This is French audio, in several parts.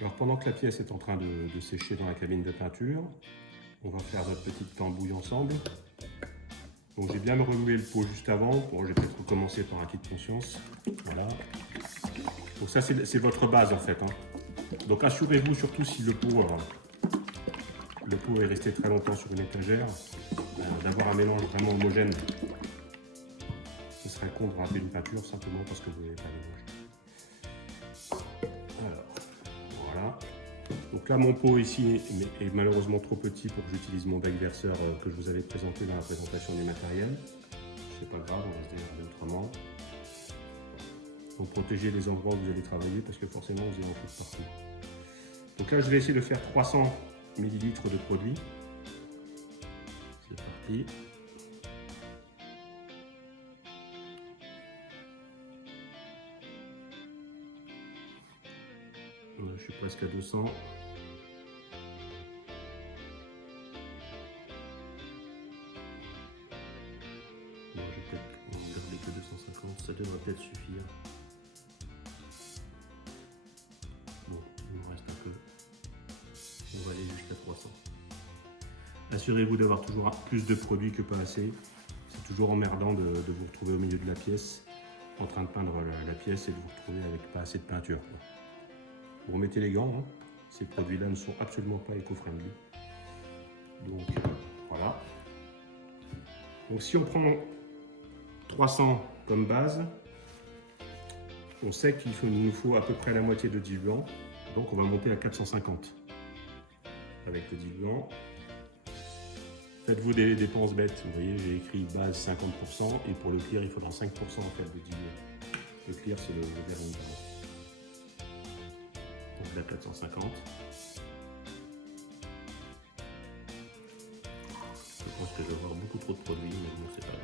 Alors pendant que la pièce est en train de sécher dans la cabine de peinture, on va faire notre petite tambouille ensemble. Donc j'ai bien remué le pot juste avant. Bon, je vais peut-être recommencer par acquis de conscience. Voilà. Donc ça c'est votre base en fait. Hein. Donc assurez-vous surtout si le pot est resté très longtemps sur une étagère, d'avoir un mélange vraiment homogène. Ce serait con de rater une peinture simplement parce que vous n'avez pas de mélange. Alors, voilà. Donc là mon pot ici est malheureusement trop petit pour que j'utilise mon bec verseur que je vous avais présenté dans la présentation du matériel. C'est pas grave, on va se démerder autrement. Donc protégez les endroits où vous allez travailler parce que forcément vous allez en foutre partout. Donc là je vais essayer de faire 300 ml de produit. C'est parti. Là, je suis presque à 200. Bon, je vais peut-être garder que 250, ça devrait peut-être suffire. Bon, il me reste un peu. On va aller jusqu'à 300. Assurez-vous d'avoir toujours plus de produit que pas assez. C'est toujours emmerdant de vous retrouver au milieu de la pièce, en train de peindre la pièce et de vous retrouver avec pas assez de peinture. Vous remettez les gants, hein. Ces produits-là ne sont absolument pas éco-friendly. Donc voilà. Donc si on prend 300 comme base, on sait qu'il nous faut à peu près la moitié de diluant. Donc on va monter à 450 avec le diluant. Faites-vous des dépenses bêtes. Vous voyez, j'ai écrit base 50% et pour le clear, il faudra 5% en fait de diluant. Le clear, c'est le vernis. Donc là, 450. Je pense que je vais avoir beaucoup trop de produits, mais bon, c'est pas grave.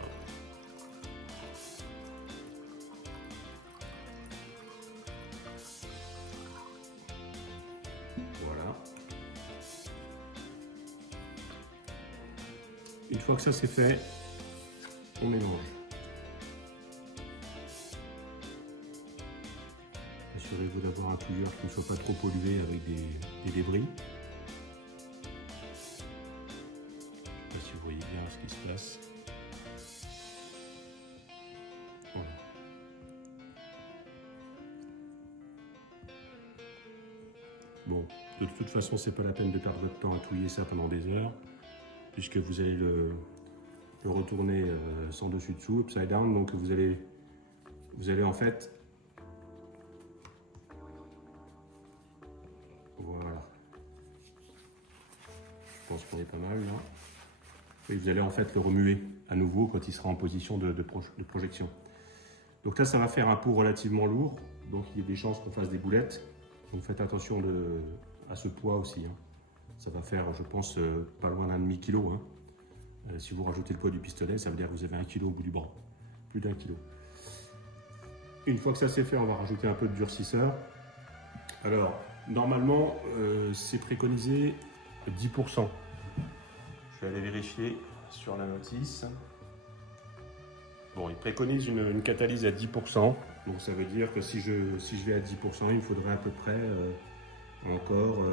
Voilà. Une fois que ça c'est fait, on mélange. Assurez-vous d'avoir un touilleur qui ne soit pas trop pollué avec des débris. Je ne sais pas si vous voyez bien ce qui se passe. Voilà. Bon, de toute façon, c'est pas la peine de perdre votre temps à touiller ça pendant des heures, puisque vous allez le retourner sans dessus-dessous, upside down, donc vous allez en fait, voilà, je pense qu'on est pas mal là, et vous allez en fait le remuer à nouveau quand il sera en position de projection. Donc là, ça va faire un pot relativement lourd, donc il y a des chances qu'on fasse des boulettes, donc faites attention à ce poids aussi, hein. Ça va faire, je pense, pas loin d'un demi-kilo, hein. Si vous rajoutez le poids du pistolet, ça veut dire que vous avez 1 kg au bout du bras, plus d'1 kg. Une fois que ça c'est fait, on va rajouter un peu de durcisseur. Alors, normalement, c'est préconisé 10%. Je vais aller vérifier sur la notice. Bon, il préconise une catalyse à 10%. Donc ça veut dire que si je vais à 10%, il me faudrait à peu près encore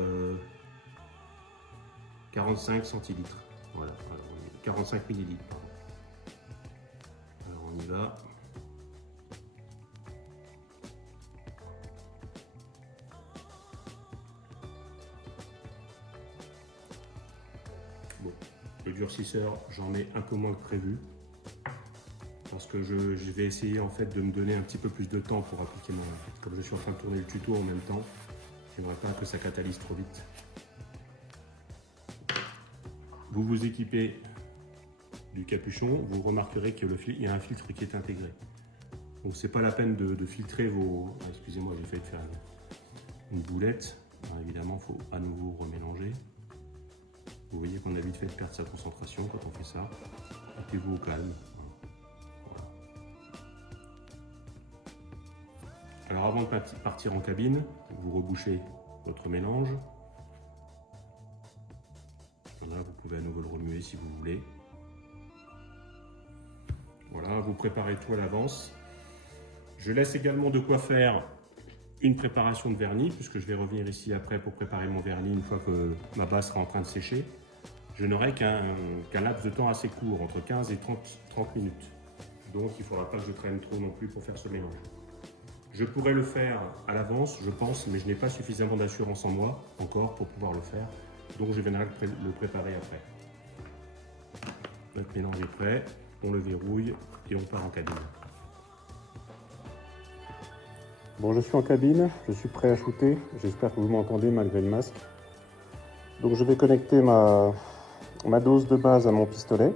45 centilitres. Voilà, alors, 45 millilitres. Alors on y va. Bon, le durcisseur, j'en mets un peu moins que prévu. Parce que je vais essayer en fait de me donner un petit peu plus de temps pour appliquer mon... Comme je suis en train de tourner le tuto en même temps, j'aimerais pas que ça catalyse trop vite. Vous vous équipez du capuchon, vous remarquerez qu'il y a un filtre qui est intégré. Donc c'est pas la peine de filtrer vos... Ah, excusez-moi, j'ai failli faire une boulette. Alors, évidemment, il faut à nouveau remélanger. Vous voyez qu'on a vite fait de perdre sa concentration quand on fait ça. Mettez-vous au calme. Voilà. Alors avant de partir en cabine, vous rebouchez votre mélange. Voilà, vous pouvez à nouveau le remuer si vous voulez. Voilà, vous préparez tout à l'avance. Je laisse également de quoi faire une préparation de vernis, puisque je vais revenir ici après pour préparer mon vernis une fois que ma base sera en train de sécher. Je n'aurai qu'un laps de temps assez court, entre 15 et 30 minutes. Donc il ne faudra pas que je traîne trop non plus pour faire ce mélange. Je pourrais le faire à l'avance, je pense, mais je n'ai pas suffisamment d'assurance en moi encore pour pouvoir le faire. Donc je viendrai le préparer après. Notre mélange est prêt, on le verrouille et on part en cabine. Bon, je suis en cabine, je suis prêt à shooter. J'espère que vous m'entendez malgré le masque. Donc je vais connecter ma dose de base à mon pistolet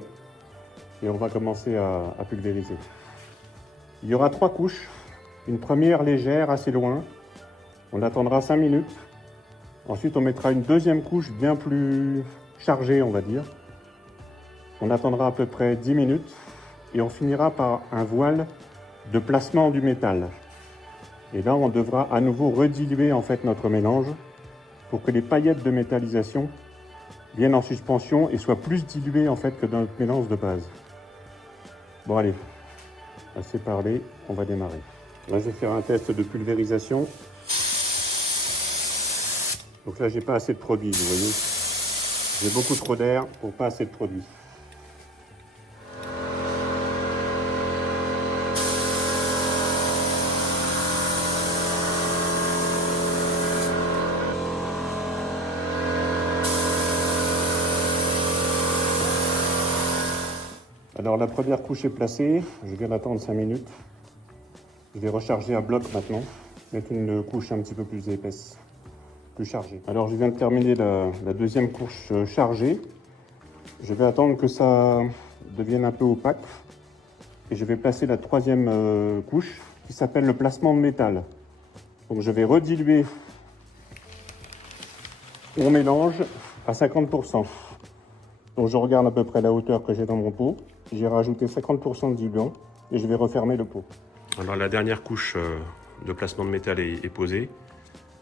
et on va commencer à pulvériser. Il y aura 3 couches. Une première légère, assez loin. On attendra 5 minutes. Ensuite, on mettra une deuxième couche bien plus chargée, on va dire. On attendra à peu près 10 minutes et on finira par un voile de placement du métal. Et là, on devra à nouveau rediluer en fait notre mélange pour que les paillettes de métallisation viennent en suspension et soient plus diluées en fait que dans notre mélange de base. Bon allez, assez parlé, on va démarrer. Là, je vais faire un test de pulvérisation. Donc là, j'ai pas assez de produit, vous voyez. J'ai beaucoup trop d'air pour pas assez de produit. Alors la première couche est placée, je viens d'attendre 5 minutes. Je vais recharger à bloc maintenant, mettre une couche un petit peu plus épaisse, plus chargée. Alors je viens de terminer la deuxième couche chargée. Je vais attendre que ça devienne un peu opaque et je vais placer la troisième couche qui s'appelle le placement de métal. Donc je vais rediluer mon mélange à 50%. Donc je regarde à peu près la hauteur que j'ai dans mon pot. J'ai rajouté 50% de diluant et je vais refermer le pot. Alors la dernière couche de placement de métal est posée.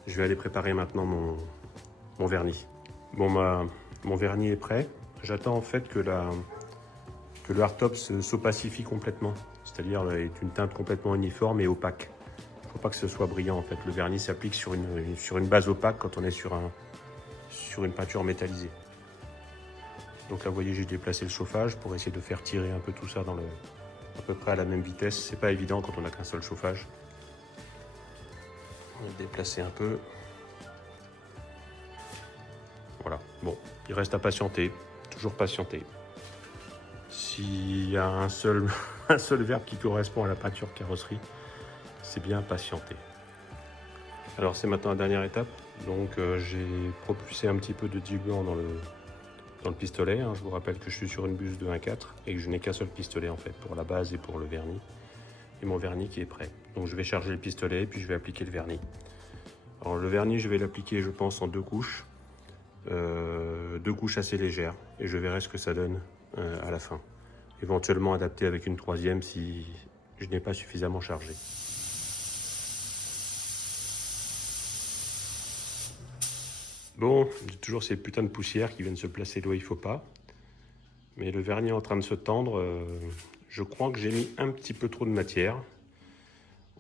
Je vais aller préparer maintenant mon vernis. Bon, mon vernis est prêt. J'attends en fait que le hardtop s'opacifie complètement. C'est-à-dire est une teinte complètement uniforme et opaque. Il ne faut pas que ce soit brillant en fait. Le vernis s'applique sur une base opaque quand on est sur une peinture métallisée. Donc là, vous voyez, j'ai déplacé le chauffage pour essayer de faire tirer un peu tout ça à peu près à la même vitesse. C'est pas évident quand on n'a qu'un seul chauffage. On va déplacer un peu. Voilà. Bon, il reste à patienter. Toujours patienter. S'il y a un seul verbe qui correspond à la peinture carrosserie, c'est bien patienter. Alors c'est maintenant la dernière étape. Donc j'ai propulsé un petit peu de diluant dans le pistolet. Je vous rappelle que je suis sur une buse de 1,4 et que je n'ai qu'un seul pistolet en fait pour la base et pour le vernis. Et mon vernis qui est prêt. Donc je vais charger le pistolet et puis je vais appliquer le vernis. Alors le vernis, je vais l'appliquer je pense en 2 couches. 2 couches assez légères et je verrai ce que ça donne à la fin. Éventuellement adapter avec une 3e si je n'ai pas suffisamment chargé. Bon, j'ai toujours ces putains de poussières qui viennent se placer là où il ne faut pas. Mais le vernis est en train de se tendre. Je crois que j'ai mis un petit peu trop de matière.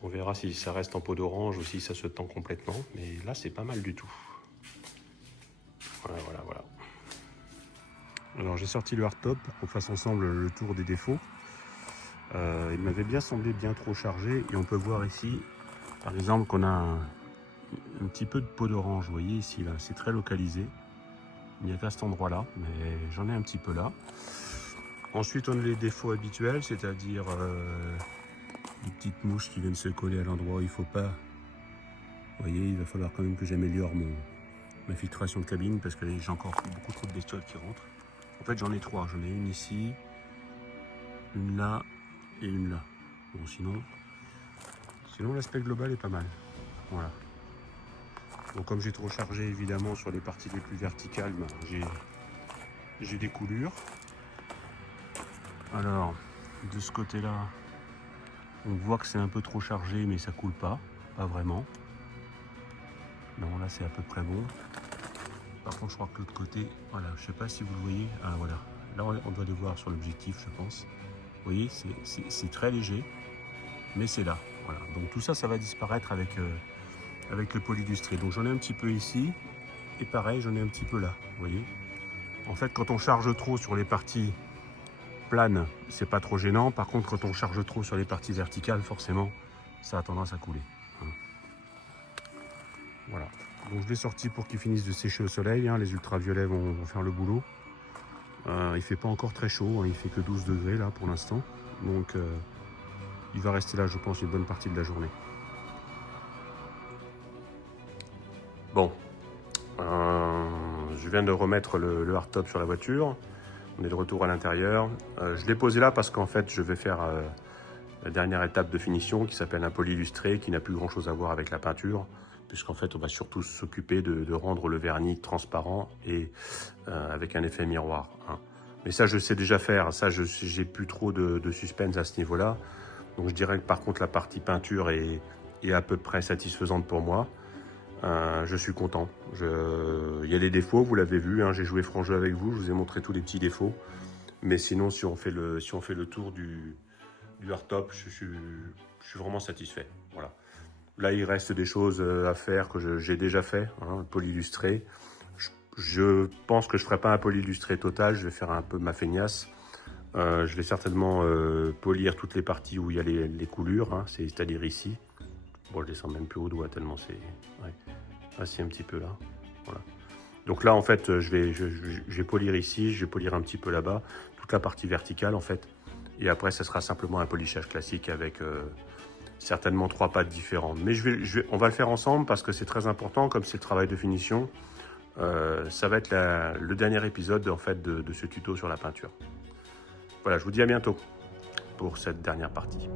On verra si ça reste en peau d'orange ou si ça se tend complètement. Mais là, c'est pas mal du tout. Voilà. Alors, j'ai sorti le hardtop pour qu'on fasse ensemble le tour des défauts. Il m'avait bien semblé bien trop chargé. Et on peut voir ici, par exemple, qu'on a un petit peu de peau d'orange, vous voyez ici, là, c'est très localisé. Il n'y a qu'à cet endroit-là, mais j'en ai un petit peu là. Ensuite, on a les défauts habituels, c'est-à-dire des petites mouches qui viennent se coller à l'endroit où il ne faut pas. Vous voyez, il va falloir quand même que j'améliore ma filtration de cabine parce que j'ai encore beaucoup trop de bestioles qui rentrent. En fait, j'en ai 3. J'en ai une ici, une là et une là. Bon, sinon l'aspect global est pas mal. Voilà. Donc comme j'ai trop chargé évidemment sur les parties les plus verticales, j'ai des coulures. Alors de ce côté là, on voit que c'est un peu trop chargé mais ça coule pas vraiment. Non, là c'est à peu près bon. Par contre je crois que l'autre côté, voilà, je sais pas si vous le voyez. Ah voilà, là on doit le voir sur l'objectif je pense. Vous voyez, c'est très léger, mais c'est là. Voilà. Donc tout ça, ça va disparaître avec avec le polylustré. Donc j'en ai un petit peu ici, et pareil, j'en ai un petit peu là, vous voyez. En fait, quand on charge trop sur les parties planes, c'est pas trop gênant. Par contre, quand on charge trop sur les parties verticales, forcément, ça a tendance à couler. Voilà. Donc je l'ai sorti pour qu'il finisse de sécher au soleil. Les ultraviolets vont faire le boulot. Il fait pas encore très chaud, il fait que 12 degrés là pour l'instant. Donc il va rester là, je pense, une bonne partie de la journée. Bon, je viens de remettre le hardtop sur la voiture. On est de retour à l'intérieur. Je l'ai posé là parce qu'en fait, je vais faire la dernière étape de finition qui s'appelle un polylustré, qui n'a plus grand chose à voir avec la peinture, puisqu'en fait, on va surtout s'occuper de rendre le vernis transparent et avec un effet miroir. Mais ça, je sais déjà faire. Ça, j'ai plus trop de suspense à ce niveau-là. Donc, je dirais que par contre, la partie peinture est à peu près satisfaisante pour moi. Je suis content. Il y a des défauts, vous l'avez vu, j'ai joué franc jeu avec vous, je vous ai montré tous les petits défauts. Mais sinon, si on fait le tour du hardtop, je suis vraiment satisfait. Voilà. Là, il reste des choses à faire que j'ai déjà fait, le polylustré. Je pense que je ne ferai pas un polylustré total, je vais faire un peu ma feignasse. Je vais certainement polir toutes les parties où il y a les coulures, c'est-à-dire ici. Bon, je descends même plus au doigt tellement c'est... Ouais. Assis un petit peu là. Voilà. Donc là, en fait, je vais polir ici, je vais polir un petit peu là-bas, toute la partie verticale, en fait. Et après, ça sera simplement un polissage classique avec certainement 3 pattes différentes. Mais on va le faire ensemble parce que c'est très important, comme c'est le travail de finition. Ça va être le dernier épisode, en fait, de ce tuto sur la peinture. Voilà, je vous dis à bientôt pour cette dernière partie.